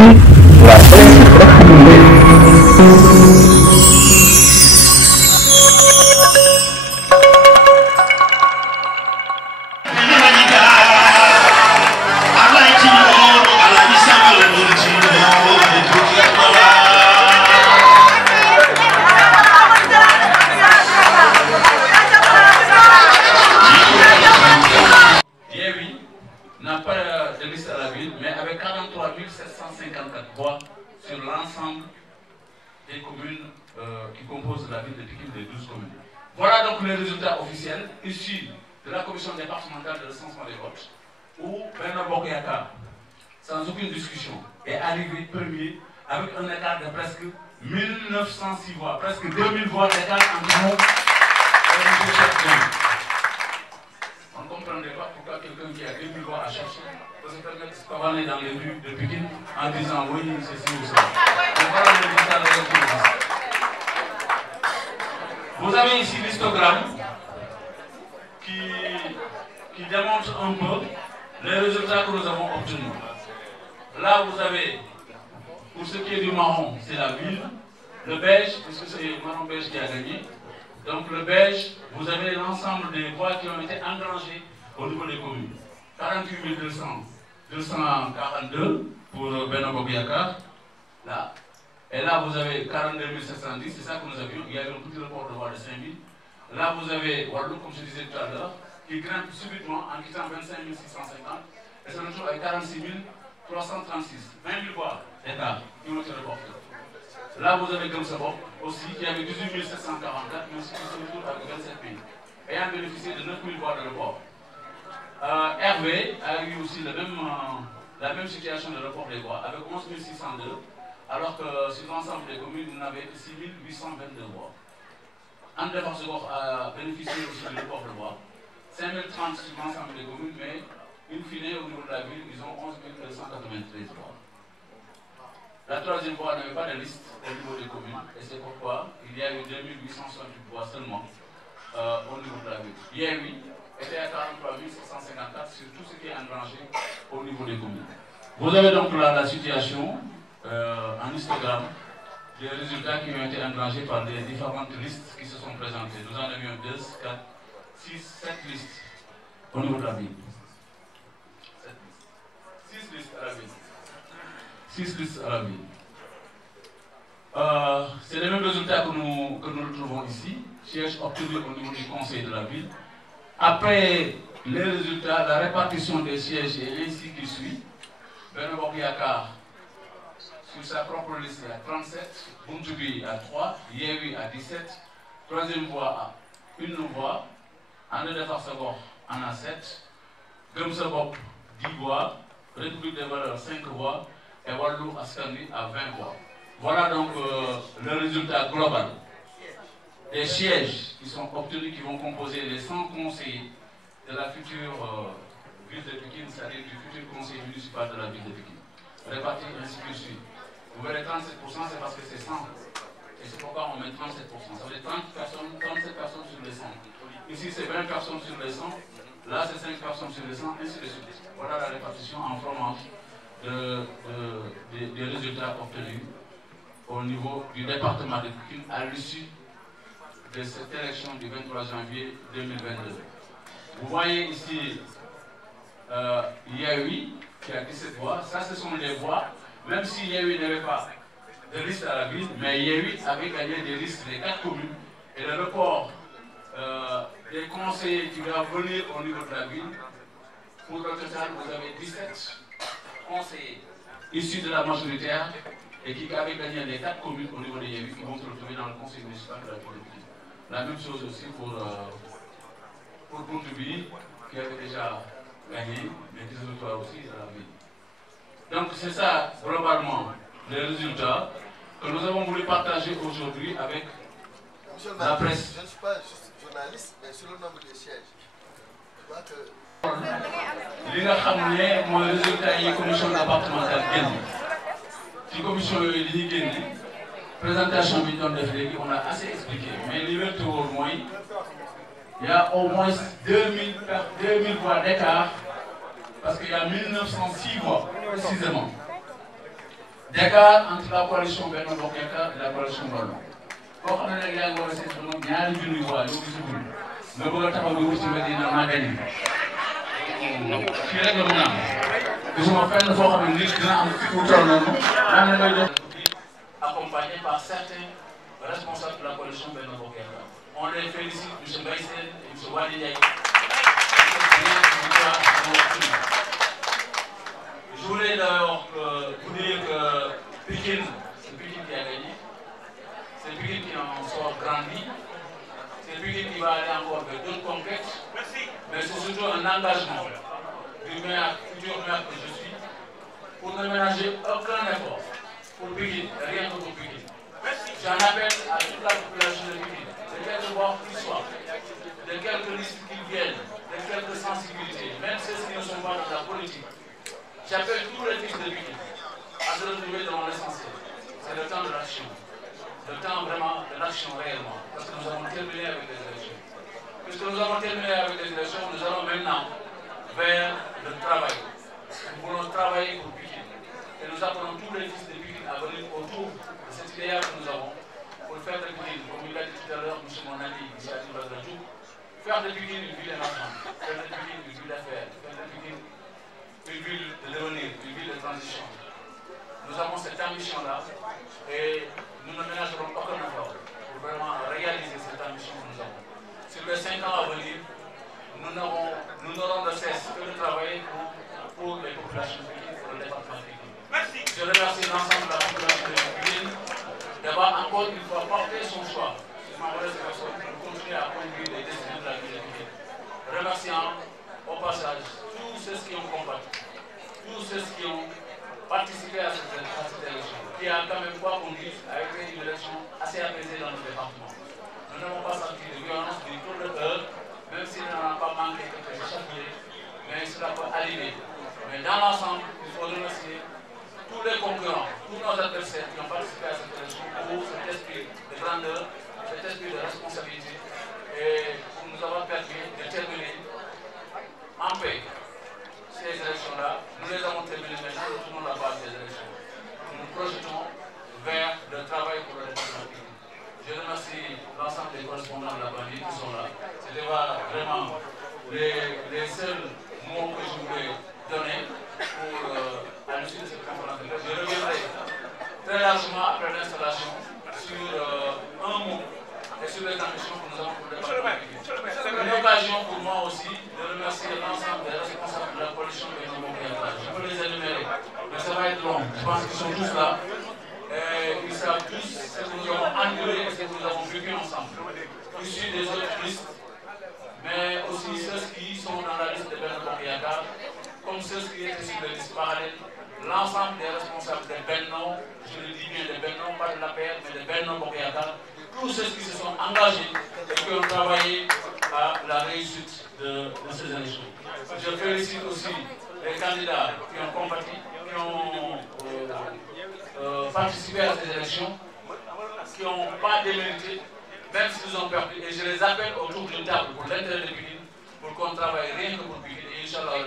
Aujourd'hui, la presse est presque inondée. N'a pas de liste à la ville, mais avec 43 754 voix sur l'ensemble des communes qui composent la ville de Pikine, des 12 communes. Voilà donc les résultats officiels issus de la commission départementale de recensement des votes, où Benno Bokk Yakaar, sans aucune discussion, est arrivé premier avec un écart de presque 1906 voix, presque 2000 voix d'écart entre nous et M. Cheikh. On ne comprendrait pas pourquoi quelqu'un qui a 2000 voix à chercher peut se permettre de pavaner dans les rues de Pikine en disant oui, c'est ci ou ça. Donc voilà le résultat de la. Vous avez ici l'histogramme qui démontre un peu les résultats que nous avons obtenus. Là, vous avez, pour ce qui est du marron, c'est la ville. Le beige, puisque c'est le marron beige qui a gagné. Donc le beige, vous avez l'ensemble des voix qui ont été engrangées au niveau des communes. 48 242 pour Benno Bokk Yakaar. Là. Et là, vous avez 42 710, c'est ça que nous avions. Il y avait un petit report de voix de 5000. Là, vous avez Walloon, comme je disais tout à l'heure, qui grimpe subitement en quittant 25 650. Et se retrouve avec 46 336. 20 000 voix d'écart qui ont été reportées. Là, vous avez Gëm Sa Bopp aussi, qui avait 18 744, mais aussi qui se retrouve avec 27 000, ayant bénéficié de 9 000 voix de report. Hervé a eu aussi la même situation de report des voix, avec 11 602, alors que sur l'ensemble des communes, il n'avait que 6 822 voix. André Farcegor a bénéficié aussi du report de voix, 5 030 sur l'ensemble des communes, mais in fine, au niveau de la ville, ils ont 11 293 voix. La troisième voie n'avait pas de liste au niveau des communes, et c'est pourquoi il y a eu 2868 voix seulement au niveau de la ville. Hier, oui, était à 43 754 sur tout ce qui est engrangé au niveau des communes. Vous avez donc là la situation en histogramme des résultats qui ont été engrangés par les différentes listes qui se sont présentées. Nous en avions 2, 4, 6, 7 listes au niveau de la ville. 6 listes à la ville. 6 listes à la ville. C'est les mêmes résultats que nous retrouvons ici. Siège obtenu au niveau du conseil de la ville. Après les résultats, la répartition des sièges est ainsi qui suit. Benno Bokk Yakaar, sur sa propre liste, il y a 37. Buntu Bi à 3. Yewwi à 17. Troisième voie à 1 voix. André Farcegor en a 7. Gëm Sa Bopp 10 voix. République des Valeurs 5 voix. Et Wallu Askan Wi à 20 voix. Voilà donc le résultat global des sièges qui sont obtenus, qui vont composer les 100 conseillers de la future ville de Pikine, c'est-à-dire du futur conseil municipal de la ville de Pikine. Répartis ainsi que suit. Vous verrez 37%, c'est parce que c'est 100. Et c'est pourquoi on met 37%. Ça veut dire 30 personnes, 37 personnes sur les 100. Ici, c'est 20 personnes sur les 100. Là, c'est 5 personnes sur les 100, ainsi de suite. Voilà la répartition en fromage des résultats obtenus au niveau du département de Pikine à l'issue de cette élection du 23 janvier 2022. Vous voyez ici Yewwi qui a 17 voix. Ça, ce sont les voix, même si Yewwi n'avait pas de liste à la ville, mais Yewwi avait gagné des listes des 4 communes. Et le report des conseillers qui doivent venir au niveau de la ville, pour le total, vous avez 17 conseillers issus de la majoritaire et qui avaient gagné les 4 communes au niveau de Yewwi qui vont se retrouver dans le conseil municipal de la ville de Pikine. La même chose aussi pour Buntu Bi qui avait déjà gagné, mais qui se retrouve aussi à la ville. Donc c'est ça globalement les résultats que nous avons voulu partager aujourd'hui avec la presse. Je ne suis pas juste journaliste, mais sur le nombre de sièges. Je crois que... li nga xam ne mooy résultat yi commission départementale génn ci commission yooyu li ñuy génne présentation bi ñu doon def léegi on a assez expliqué mais li wér te wóor mooy il y a au moins 2000 voix d'écart parce qu'il y a 1906 voix précisément d'écart entre la coalition Benno Bokk Yaakaar et la coalition Wallu. Koo xam ne nag yaa ngi war a seet ba moom ñaari junni waa yoo gisagul nga bëgg a taxaw di wut si mbedd yi nag maa gagné fii rek nga mën a am gisuma fenn foo xam ne nit dina am fi mu toll noonu naan la ngay jox accompagné par certains responsables de la coalition Benno Bokk Yaakaar. On les félicite, M. Mbaye Sène et M. Wali Ndiaye. Je voulais d'abord vous dire que Pikine, c'est Pikine qui a gagné, c'est Pikine qui en sort grandi, c'est Pikine qui va aller encore vers d'autres conquêtes, mais c'est surtout un engagement du maire, futur maire que je suis, pour ne ménager aucun effort pour Pikine, rien que pour Pikine. J'en appelle à toute la population de Pikine, de quelque bord qu'ils soient, de quelque liste qu'ils viennent, de quelque sensibilité, même ceux qui ne sont pas dans la politique. J'appelle tous les fils de Pikine à se retrouver devant l'essentiel. C'est le temps de l'action. Le temps vraiment de l'action réellement. Parce que nous avons terminé avec les élections. Puisque nous avons terminé avec les élections, nous allons maintenant vers le travail. Nous voulons travailler pour Pikine. Et nous appelons tous les fils de Pikine à venir autour de cet idéal que nous avons pour faire de Pikine, comme il l'a dit tout à l'heure, M. Monali, M. Adil Badradjou, faire de Pikine une ville émergente, faire de Pikine une ville d'affaires, faire de Pikine une ville de devenir, une ville de transition. Nous avons cette ambition-là et nous ne ménagerons aucun effort pour vraiment réaliser cette ambition que nous avons. Sur les 5 ans à venir, nous n'aurons de cesse que de travailler pour les populations de Pikine, pour le département de Pikine. Je remercie l'ensemble de la population de Pikine d'avoir encore une fois porté son choix sur ma modeste personne pour continuer à conduire les destinées de la ville de Pikine. Remerciant au passage tous ceux qui ont combattu, tous ceux qui ont participé à cette élection, qui a quand même quoi conduit à être une élection assez apaisée dans le département. Nous n'avons pas senti de violence, du tour de peur, même s'il n'en a pas manqué quelques échappés, mais cela peut arriver. Mais dans l'ensemble, il faut remercier tous les concurrents, tous nos adversaires qui ont participé à cette élection pour cet esprit de grandeur, cet esprit de responsabilité et pour nous avoir permis de terminer en paix ces élections-là. Nous les avons terminées maintenant, nous tournons la base des élections. Nous nous projetons vers le travail pour le département. Je remercie l'ensemble des correspondants de la famille qui sont là. C'était vraiment les seuls mots que je voulais donner pour à l'issue de cette conférence de presse. Je reviendrai très largement après l'installation sur un mot et sur les ambitions que nous avons pour le département. C'est une occasion pour moi aussi de remercier l'ensemble des responsables de la coalition Benno Bokk Yaakaar. Je peux les énumérer, mais ça va être long. Je pense qu'ils sont tous là. Et ils savent tous ce que nous avons enduré et ce que nous avons vécu ensemble. Issus des autres listes, mais aussi ceux qui sont dans la liste de Benno Bokk Yaakaar, comme ceux qui étaient sur les listes parallèles, l'ensemble des responsables de Benno, je le dis bien de Benno, pas de l'APR, mais de Benno Bokk Yaakaar, tous ceux qui se sont engagés et qui ont travaillé à la réussite de ces élections. Je félicite aussi les candidats qui ont combattu, qui ont participé à ces élections, qui n'ont pas démérité, même s'ils ont perdu. Et je les appelle autour d'une table pour l'intérêt de Pikine, pour qu'on travaille rien que pour Pikine. Et Inch'Allah, nous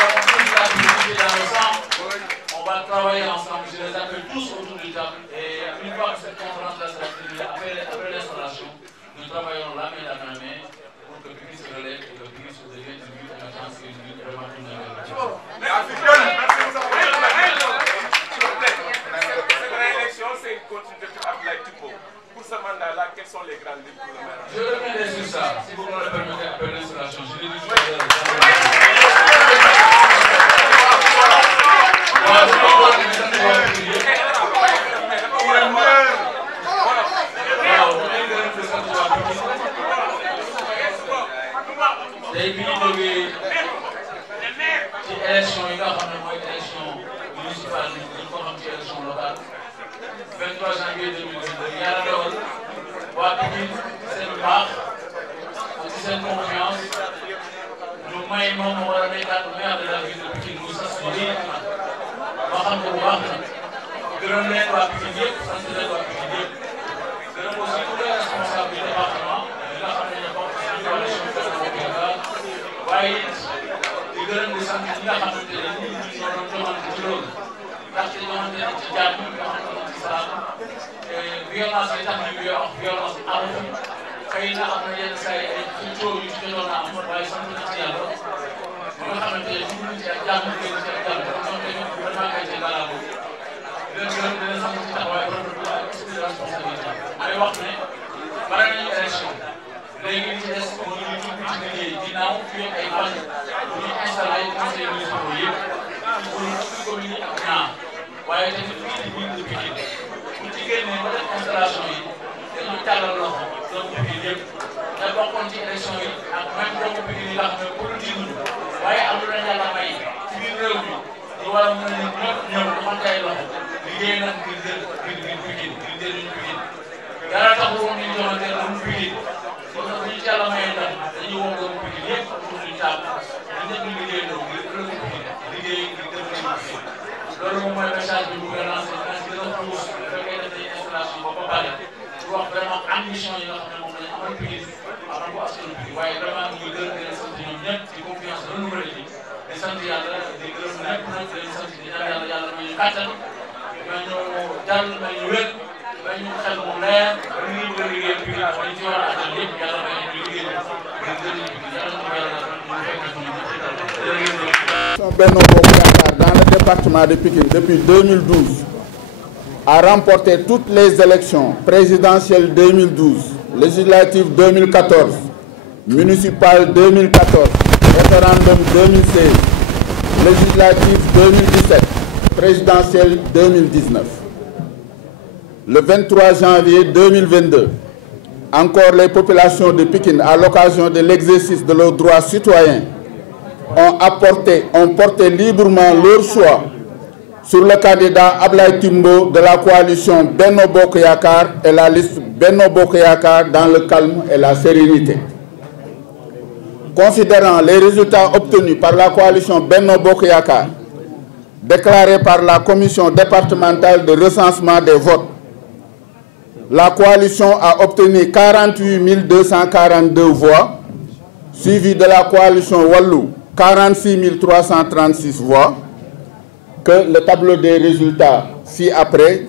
avons tous la publicité dans le sang, on va travailler ensemble. Je les appelle tous autour d'une table. Et une fois que cette conférence-là sera terminée, après l'installation, nous travaillons la main dans la main pour que Pikine se relève et que Pikine se devienne une ville émergente et une ville vraiment une c'est une continuité de Abdoulaye Timbo. Pour ce mandat-là, quelles sont les grandes lignes pour le maire? Je reviendrai sur ça, si vous me le permettez, après l'installation. Je l'ai dit tout à l'heure. tey bi ñu jógee ci élection yi nga xam ne mooy élection municipale bi ñu ko xam ci élection locale 23 janvier 2022 yàlla dogal waa Pikine seen baax ak seen confiance ñu may moom mu war a nekkaat maire de la ville de Pikine mu sas ñu lii ma xam ko bu baax nag gërëm leen waa Pikine yëpp sant leen waa Pikine yëpp gërëm aussi tous les responsables du département yi nga xam ne dafa bokk ci coalition Benno Bokk Yaakaar waaye it di gërëm di sant ñi nga xam ne xamante ne ñun ñoo doon joxante ci loolu ndaxte joxante nañ ci jàmm joxante nañ ci salaam violence yi tax ñu wax violence amu fi xëy na am na yenn saa yi ay xëccoo yu ci jotoon a am waaye sant nañ ci yàlla ba nga xamante ne dugg ci ak jàmm génn ci ak jàmm donc ñoom vraiment kay ci balaa boobu di leen gërëm di leen sant ci taxawaay bu rafet ak esprit de responsabilité may wax ne bare nañu élection léegi li ci des mooy ñu jublu ci liggéey ginnaaw fii ay fan bu ñu installé conseil municipal yëpp pour fukki commune yi ak ñaar waaye tamit fii ci biir de Pikine bu ci génnee ba def installation yi dañu tàllal loxo doomu Pikine yëpp te bokkoon ci élection yi ak même doomu Pikine yi nga xam ne politique ñu waaye am na yàlla may ci biir réew mi ñu war a mën a ñëpp ñëw dafa ay loxo liggéey nag ngir jël ngir Pikine ngir jëriñu Pikine dara taxul woon ñu joxante doomu Pikine kon nag bu ñu yàlla mayee ndam dañuy woo doomu Pikine yëpp pour ñu taab ñun ñëpp ñu liggéey ndaw ngir ëllëgu Pikine liggéey ngir développement Pikine loolu moom mooy message bi bu gën a lancé parce que dina puus bu fekkee def nañu installation boobu ba pare pour wax vraiment ambition yi nga xam ne moom lañu amal Pikine amal ko askanu Pikine waaye vraiment ñu ngi gërëm di leen sant ñoom ñëpp ci confiance renouvelée bi di sant yàlla di gërëm ñëpp nag di leen sant di ñaan yàlla yàlla may ñu kàttan may ñu jàll may ñu wér may ñu xel mu leer ba li ñu bëgg a liggéey Pikine ak li ci war a àttal yëpp yàlla may ñu liggéey ngir jëriñu Pikine yàlla na ko yàlla ñu fekk ñu Benno Bokk Yaakaar dans le département de Pikine depuis 2012 a remporté toutes les élections présidentielles 2012, législatives 2014, municipales 2014, référendum 2016, législative 2017, présidentielle 2019. Le 23 janvier 2022, encore les populations de Pikine, à l'occasion de l'exercice de leurs droits citoyens, ont porté librement leur choix sur le candidat Ablaye Timbo de la coalition Benno Bokk Yaakaar et la liste Benno Bokk Yaakaar dans le calme et la sérénité. Considérant les résultats obtenus par la coalition Benno Bokk Yaakaar, déclarés par la commission départementale de recensement des votes, la coalition a obtenu 48 242 voix, suivi de la coalition Wallu 46 336 voix, que le tableau des résultats ci-après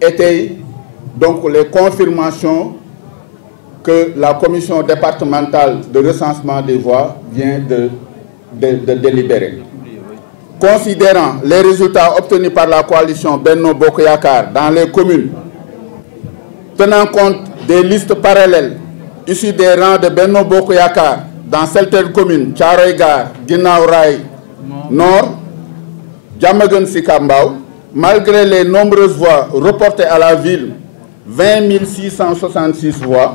étaye donc les confirmations que la commission départementale de recensement des voix vient de délibérer. Considérant les résultats obtenus par la coalition Benno Bokk Yaakaar dans les communes, tenant compte des listes parallèles issues des rangs de Benno Bokk Yaakaar dans certaines communes, Thiaroye Gare, Guinaw Rail Nord, Diamaguène Sicap Mbao, malgré les nombreuses voix reportées à la ville, 20 666 voix,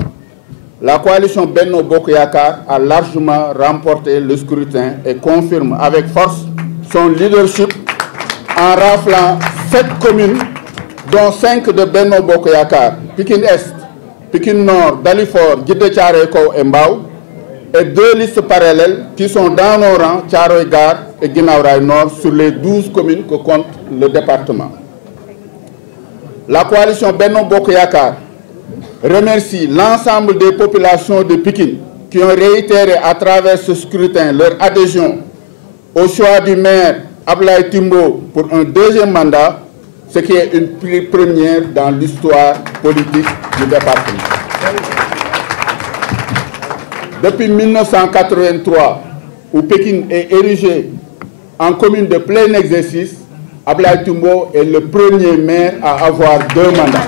la coalition Benno Bokk Yaakaar a largement remporté le scrutin et confirme avec force son leadership en raflant 7 communes, dont 5 de Benno Bokk Yaakaar, Pikine Est, Pikine Nord, Dalifort, Djiddah Thiaroye Kaw et Mbao, et 2 listes parallèles qui sont dans nos rangs, Thiaroye Gare et Guinaw Rail Nord, sur les 12 communes que compte le département. La coalition Benno Bokk Yaakaar remercie l'ensemble des populations de Pikine qui ont réitéré à travers ce scrutin leur adhésion au choix du maire Ablaye Timbo pour un deuxième mandat, ce qui est une première dans l'histoire politique du département. Depuis 1983, où Pékin est érigé en commune de plein exercice, Ablaye Timbo est le premier maire à avoir 2 mandats.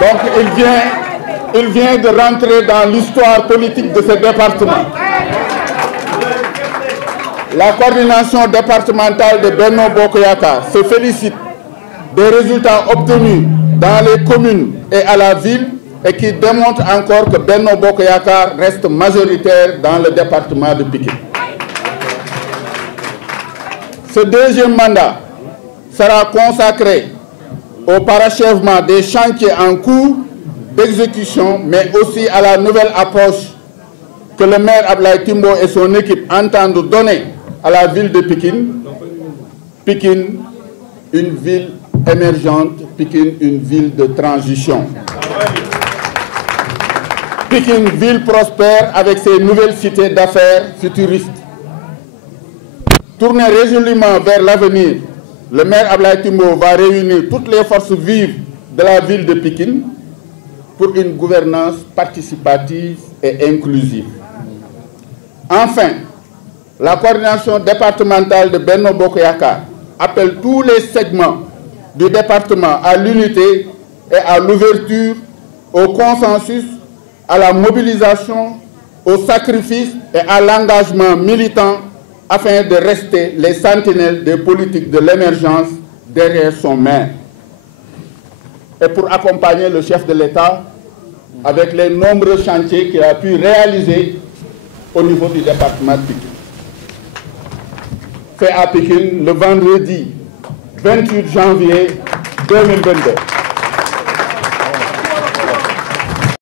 Donc il vient de rentrer dans l'histoire politique de ce département. La coordination départementale de Benno Bokk Yaakaar se félicite des résultats obtenus dans les communes et à la ville et qui démontrent encore que Benno Bokk Yaakaar reste majoritaire dans le département de Pikine. Ce deuxième mandat sera consacré au parachèvement des chantiers en cours d'exécution, mais aussi à la nouvelle approche que le maire Ablaye Timbo et son équipe entendent donner à la ville de Pikine. Pikine, une ville émergente, Pikine, une ville de transition. Pikine, ville prospère avec ses nouvelles cités d'affaires futuristes. Tourné résolument vers l'avenir, le maire Abdoulaye Timbo va réunir toutes les forces vives de la ville de Pikine pour une gouvernance participative et inclusive. Enfin, la coordination départementale de Benno Bokk Yakaar appelle tous les segments du département à l'unité et à l'ouverture, au consensus, à la mobilisation, au sacrifice et à l'engagement militant afin de rester les sentinelles des politiques de l'émergence derrière son maire. Et pour accompagner le chef de l'État avec les nombreux chantiers qu'il a pu réaliser au niveau du département de Pikine. Fait à Pikine le vendredi 28 janvier 2022.